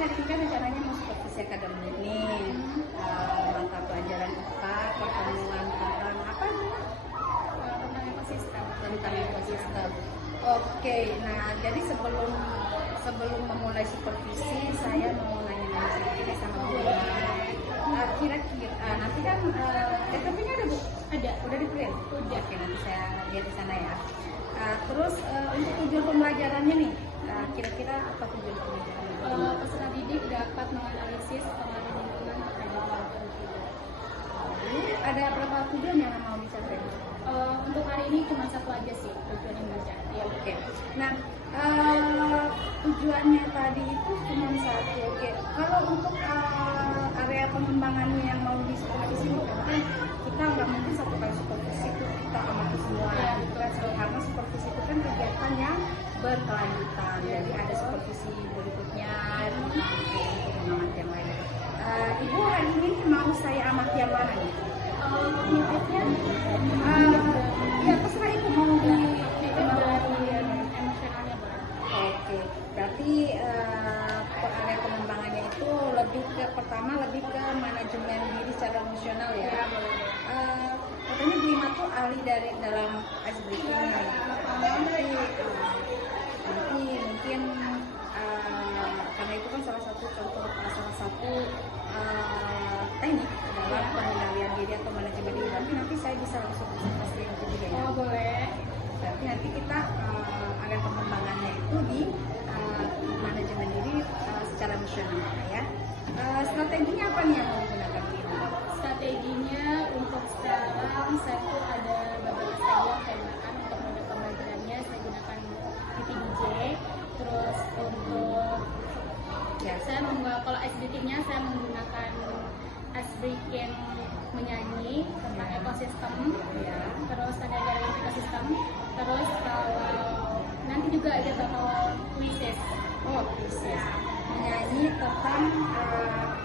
hari ini kan rencananya mau supervisi akademik nih, mata pelajaran IPA, pertemuan tentang apa nih? Tentang ekosistem. Tentang ekosistem. Oke, nah jadi sebelum memulai supervisi, saya mau nanya-nanya sedikit sama Bu Ima. Kira-kira nanti kan SKP-nya ada Bu? Ada. Udah di print? Udah. Oke, nanti saya lihat di sana ya. Terus untuk tujuan pembelajarannya nih, kira-kira apa tujuan pembelajarannya? Peserta didik dapat menganalisis pengaruh lingkungan terhadap lingkungan hidup. Ada berapa tujuan yang mau dicapai? Untuk hari ini cuma satu aja sih tujuan yang baca. Ya, oke. Nah, tujuannya tadi itu cuma satu. Oke. Kalau untuk area pengembangannya yang mau disupervisi itu kan kita nggak mungkin satu kali supervisi itu kita amati semua. Ya, Gitu kan. Karena supervisi itu kan kegiatan yang berkelanjutan. Jadi ada supervisi berikutnya, pengamatan yang lain. Ibu hari ini mau saya amati yang mana nih? Motifnya Ya terserah ibu mau di emosionalnya Bang. Oke, berarti area pengembangannya itu lebih ke pertama lebih ke manajemen diri secara emosional ya. Katanya Bu Ima tuh ahli dalam ice breaking. Nanti mungkin karena itu kan salah satu contoh salah satu teknik dalam pengendalian diri atau manajemen diri. Tapi nanti saya bisa langsung presentasi yang ketiga ya. Oh boleh. Berarti nanti kita area pengembangannya itu di manajemen diri secara emosional ya. Strateginya apa nih yang mau digunakan ini? Strateginya untuk sekarang saya tuh ada beberapa strategi yang saya gunakan untuk mode pembelajarannya. Saya gunakan PPDJ. Terus untuk saya kalau ice breaking-nya saya menggunakan ice breaking menyanyi tentang ekosistem. Terus ada dari ekosistem. Terus kalau nanti juga ada bakal quizzes. Oh, bisa menyanyi tentang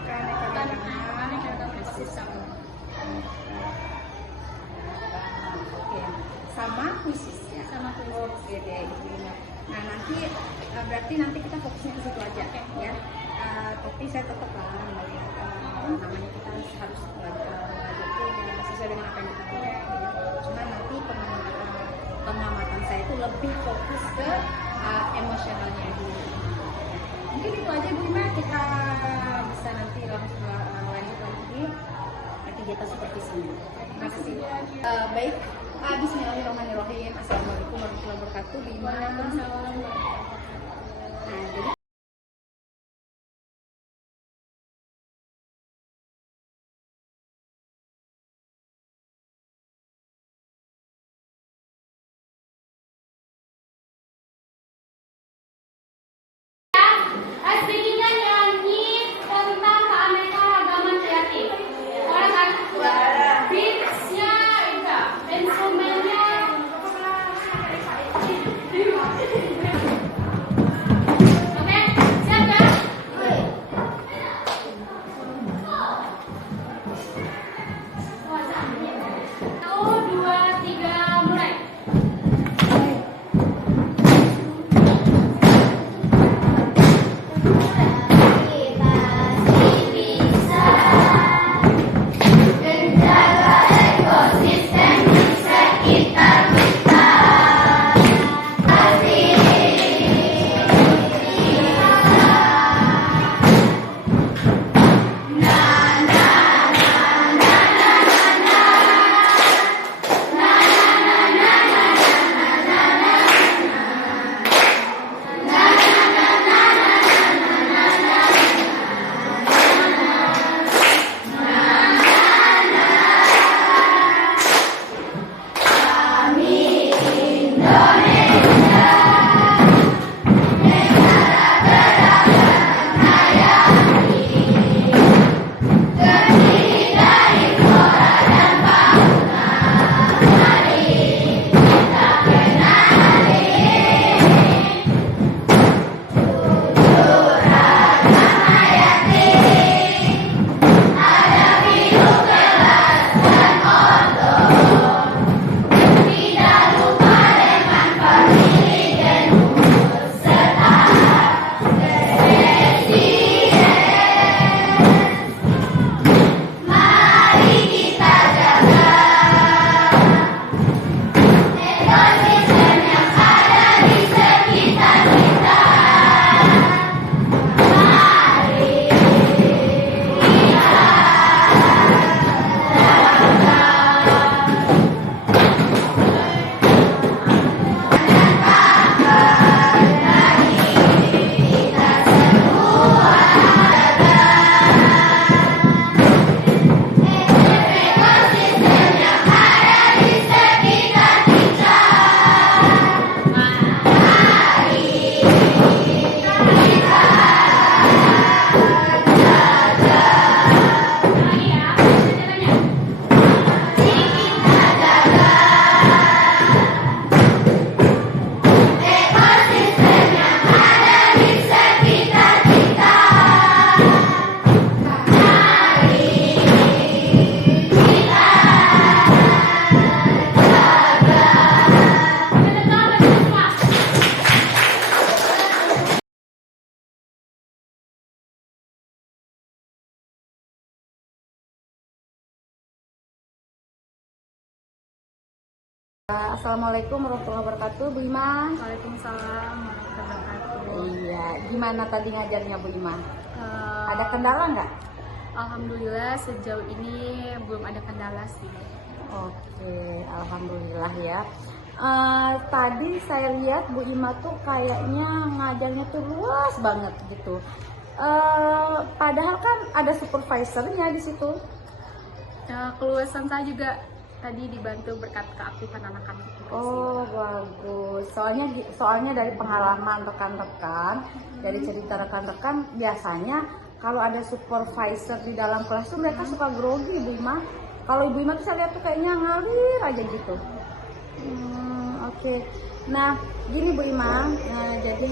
keanekaragaman ekosistem. Oke, sama kuisis ya. Sama quizzes. Oke deh, Ibu Ima. Nah nanti berarti nanti kita fokusnya ke situ aja ya. Tapi saya tetap melihat namanya kita harus belajar itu sesuai dengan apa yang kita mau. Cuma nanti pengamatan saya itu lebih fokus ke emosionalnya dulu. Mungkin itu aja Bu Ima, kita bisa nanti langsung lanjut lagi kegiatan supervisinya. Terima kasih. Baik, bismillahirrahmanirrahim. Assalamualaikum warahmatullahi wabarakatuh. Bu Ima. Nah, jadi Aslinya nyanyi tentang keanekaragaman kreatif. Orang beatsnya itu, instrumennya. Oke, Assalamualaikum warahmatullahi wabarakatuh, Bu Ima. Waalaikumsalam warahmatullahi wabarakatuh. Iya, gimana tadi ngajarnya Bu Ima? Eh, Ada kendala nggak? Alhamdulillah sejauh ini belum ada kendala sih. Oke, alhamdulillah ya. Tadi saya lihat Bu Ima tuh kayaknya ngajarnya tuh luas banget gitu. Padahal kan ada supervisornya di situ. Keluasan saya juga tadi dibantu berkat keaktifan anak-anak juga sih. Oh bagus. Soalnya dari pengalaman rekan-rekan, dari cerita rekan-rekan, biasanya kalau ada supervisor di dalam kelas tuh mereka suka grogi, Bu Ima. Kalau Ibu Ima tuh saya lihat tuh kayaknya ngalir aja gitu. Oke. Nah, gini Bu Ima, jadi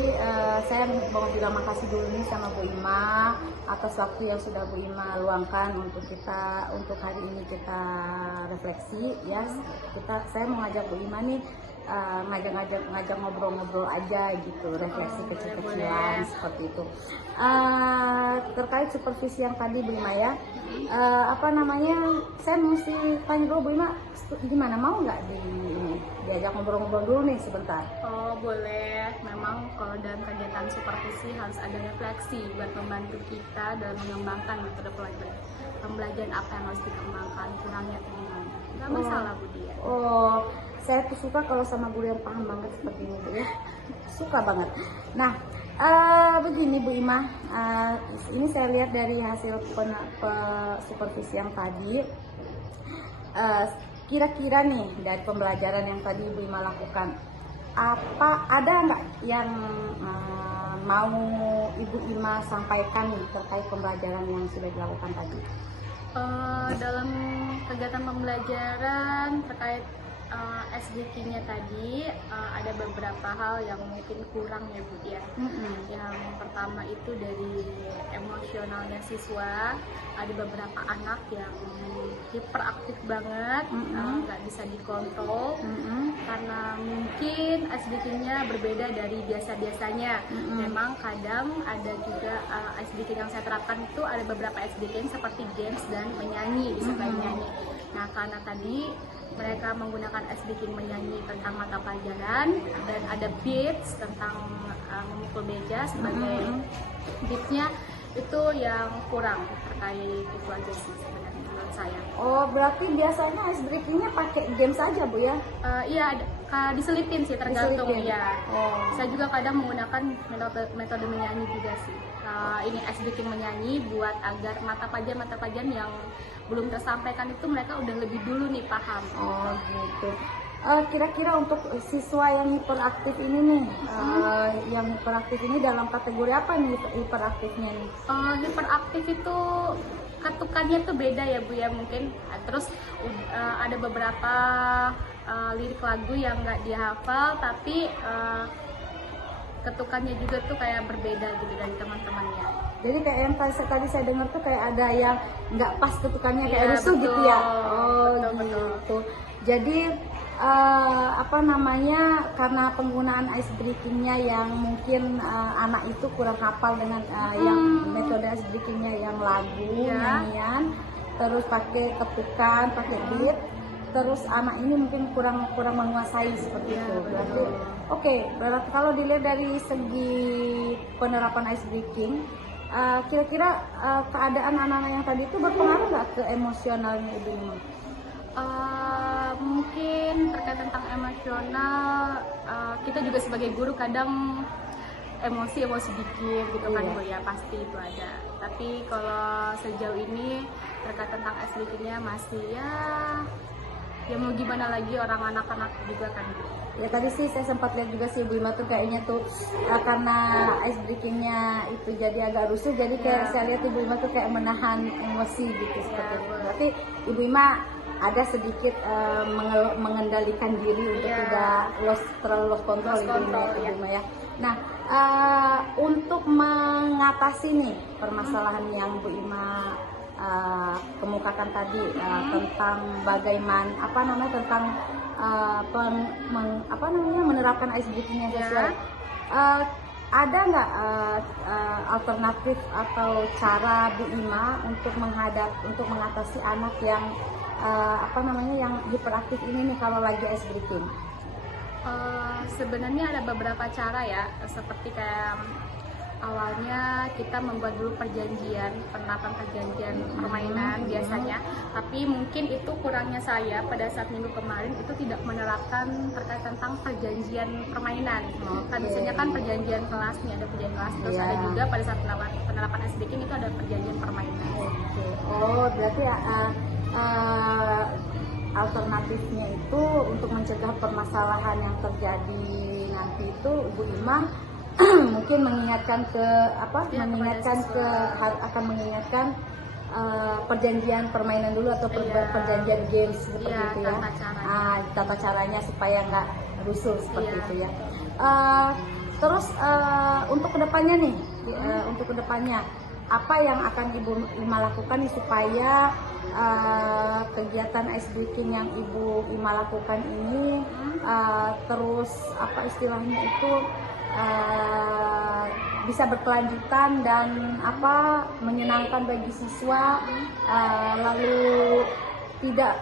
saya mau bilang makasih dulu nih sama Bu Ima atas waktu yang sudah Bu Ima luangkan untuk hari ini kita refleksi ya. Saya mau ngajak Bu Ima nih ngajak ngobrol-ngobrol aja gitu, refleksi kecil-kecilan seperti itu. Terkait supervisi yang tadi Bu Ima ya, saya mesti tanya dulu Bu Ima, gimana, mau nggak diajak ngobrol-ngobrol dulu nih sebentar? Oh boleh, memang kalau dalam kegiatan supervisi harus ada refleksi buat membantu kita dalam mengembangkan metode pembelajaran apa yang harus dikembangkan, kurangnya atau gimana. Nggak masalah Bu Dia. Oh, saya tuh suka kalau sama guru yang paham banget seperti ini Bu ya, suka banget. Nah, begini Bu Ima, ini saya lihat dari hasil supervisi yang tadi. Kira-kira nih dari pembelajaran yang tadi Bu Ima lakukan, ada nggak yang mau Ibu Ima sampaikan nih terkait pembelajaran yang sudah dilakukan tadi? Dalam kegiatan pembelajaran terkait SDK-nya tadi ada beberapa hal yang mungkin kurang ya Bu ya. Yang pertama itu dari emosionalnya siswa, ada beberapa anak yang hiperaktif banget, nggak bisa dikontrol karena mungkin SDK-nya berbeda dari biasa-biasanya. Memang kadang ada juga SDK yang saya terapkan itu ada beberapa SDK yang seperti games dan menyanyi, disukai menyanyi. Nah karena tadi mereka menggunakan SDK menyanyi tentang mata pelajaran dan ada beats tentang memukul meja sebagai beatsnya, itu yang kurang terkait itu aja sih sebenarnya menurut saya. Oh berarti biasanya ice breaking-nya pakai game saja Bu ya? Iya, diselipin sih tergantung ya. Oh. Saya juga kadang menggunakan metode menyanyi juga sih. Ini ice breaking menyanyi buat agar mata pelajaran yang belum tersampaikan itu mereka udah lebih dulu nih paham. Oh gitu. Kira-kira untuk siswa yang hiperaktif ini nih, yang hiperaktif ini dalam kategori apa nih hiperaktifnya nih? Hiperaktif itu ketukannya tuh beda ya Bu ya mungkin. Terus ada beberapa lirik lagu yang nggak dia hafal, tapi ketukannya juga tuh kayak berbeda gitu dari teman-temannya. Jadi kayak yang tadi saya dengar tuh kayak ada yang nggak pas ketukannya, kayak Ya, rusuh gitu ya. Oh betul. gitu. Jadi karena penggunaan ice breaking-nya yang mungkin anak itu kurang hafal dengan yang metode ice breaking-nya yang lagu, nyanyian, terus pakai ketukan, pakai beat. terus anak ini mungkin kurang menguasai seperti itu. Berarti berarti kalau dilihat dari segi penerapan ice breaking, kira-kira keadaan anak-anak yang tadi itu berpengaruh nggak ke emosionalnya Ibu Ima? Mungkin terkait tentang emosional, kita juga sebagai guru kadang emosi dikit gitu kan Bu ya, pasti itu ada. Tapi kalau sejauh ini terkait tentang ice breaking-nya masih ya mau gimana lagi, orang anak-anak juga kan Bu. Ya tadi sih saya sempat lihat juga sih Ibu Ima tuh kayaknya tuh karena ice breaking-nya itu jadi agak rusuh, jadi kayak saya lihat Ibu Ima tuh kayak menahan emosi gitu seperti itu. Berarti Ibu Ima ada sedikit mengendalikan diri untuk tidak terlalu lost control Ibu Ima ya. Nah, untuk mengatasi nih permasalahan yang Bu Ima kemukakan tadi tentang bagaimana tentang menerapkan ice breaking yang sesuai. Ada nggak alternatif atau cara Bu Ima untuk mengatasi anak yang yang hiperaktif ini nih kalau lagi ice breaking? Sebenarnya ada beberapa cara ya, seperti kayak awalnya kita membuat dulu penerapan perjanjian permainan biasanya, tapi mungkin itu kurangnya saya pada saat minggu kemarin itu tidak menerapkan terkait tentang perjanjian permainan. Kan biasanya kan perjanjian kelas nih, ada perjanjian kelas, terus ada juga pada saat penerapan ice breaking itu ada perjanjian permainan. Oh, berarti alternatifnya itu untuk mencegah permasalahan yang terjadi nanti itu Bu Ima mungkin mengingatkan perjanjian permainan dulu atau perjanjian games seperti itu ya. Tata caranya supaya nggak rusuh seperti itu ya. Terus untuk kedepannya nih, apa yang akan Ibu Ima lakukan nih supaya kegiatan ice breaking yang Ibu Ima lakukan ini terus istilahnya itu bisa berkelanjutan dan menyenangkan bagi siswa, lalu tidak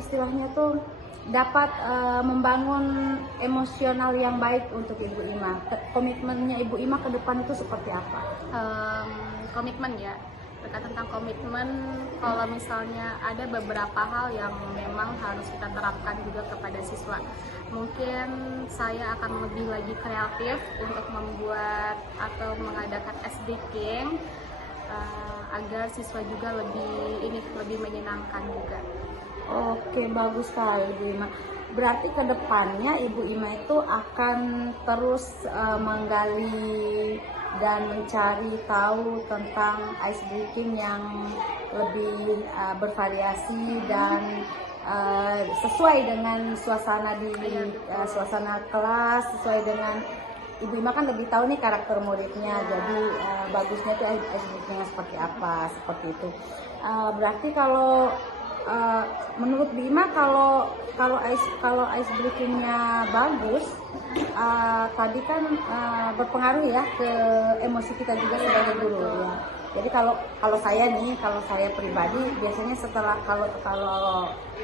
istilahnya tuh dapat membangun emosional yang baik untuk Ibu Ima. Komitmennya Ibu Ima ke depan itu seperti apa? Komitmen ya, terkait tentang komitmen, kalau misalnya ada beberapa hal yang memang harus kita terapkan juga kepada siswa. Mungkin saya akan lebih lagi kreatif untuk membuat atau mengadakan ice breaking agar siswa juga lebih menyenangkan juga. Oke, bagus sekali Ibu Ima. Berarti kedepannya Ibu Ima itu akan terus menggali dan mencari tahu tentang ice breaking yang lebih bervariasi dan sesuai dengan suasana suasana kelas, sesuai dengan Ibu Ima kan lebih tahu nih karakter muridnya, jadi bagusnya tuh ice breaking-nya seperti apa, seperti itu. Berarti kalau menurut Bu Ima kalau ice breaking-nya bagus, tadi kan berpengaruh ya ke emosi kita juga sebagai guru ya. Jadi kalau saya pribadi biasanya setelah kalau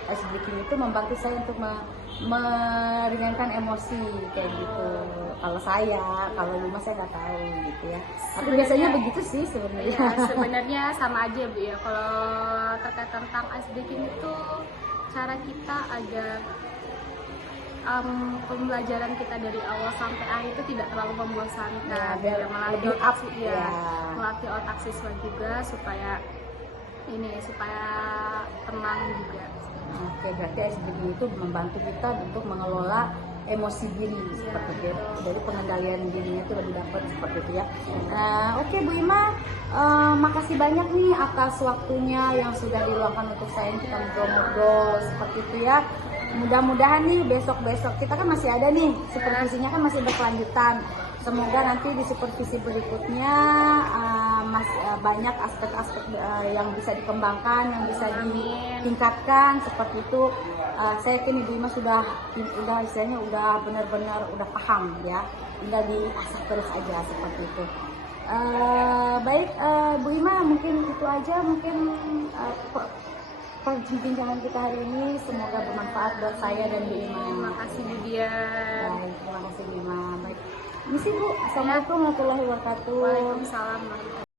ice breaking itu membantu saya untuk meringankan emosi kayak gitu. Kalau Luma saya nggak tahu gitu ya. Tapi biasanya begitu sih sebenarnya. Ya, sebenarnya sama aja Bu ya. Kalau terkait tentang ice breaking itu cara kita agar pembelajaran kita dari awal sampai akhir itu tidak terlalu membosankan, biar melatih otak siswa juga supaya tenang juga. Oke, berarti ice breaking itu membantu kita untuk mengelola emosi diri seperti itu. Jadi pengendalian dirinya itu lebih dapat seperti itu ya. Oke Bu Ima, makasih banyak nih atas waktunya yang sudah diluangkan untuk saya kita ngobrol-ngobrol seperti itu ya. Mudah-mudahan nih besok-besok kita kan masih ada nih, supervisinya kan masih berkelanjutan. Semoga nanti di supervisi berikutnya banyak aspek-aspek yang bisa dikembangkan, yang bisa ditingkatkan seperti itu. Saya yakin Ibu Ima sudah istilahnya udah benar-benar udah paham ya, tinggal diasah terus aja seperti itu. Baik Bu Ima, mungkin itu aja, mungkin perbincangan kita hari ini. Semoga bermanfaat buat saya dan Bu Ima. Terima kasih Budian. Baik, terima kasih Bu Ima. Baik. Misi Bu, Assalamualaikum warahmatullahi wabarakatuh. Waalaikumsalam warahmatullahi wabarakatuh.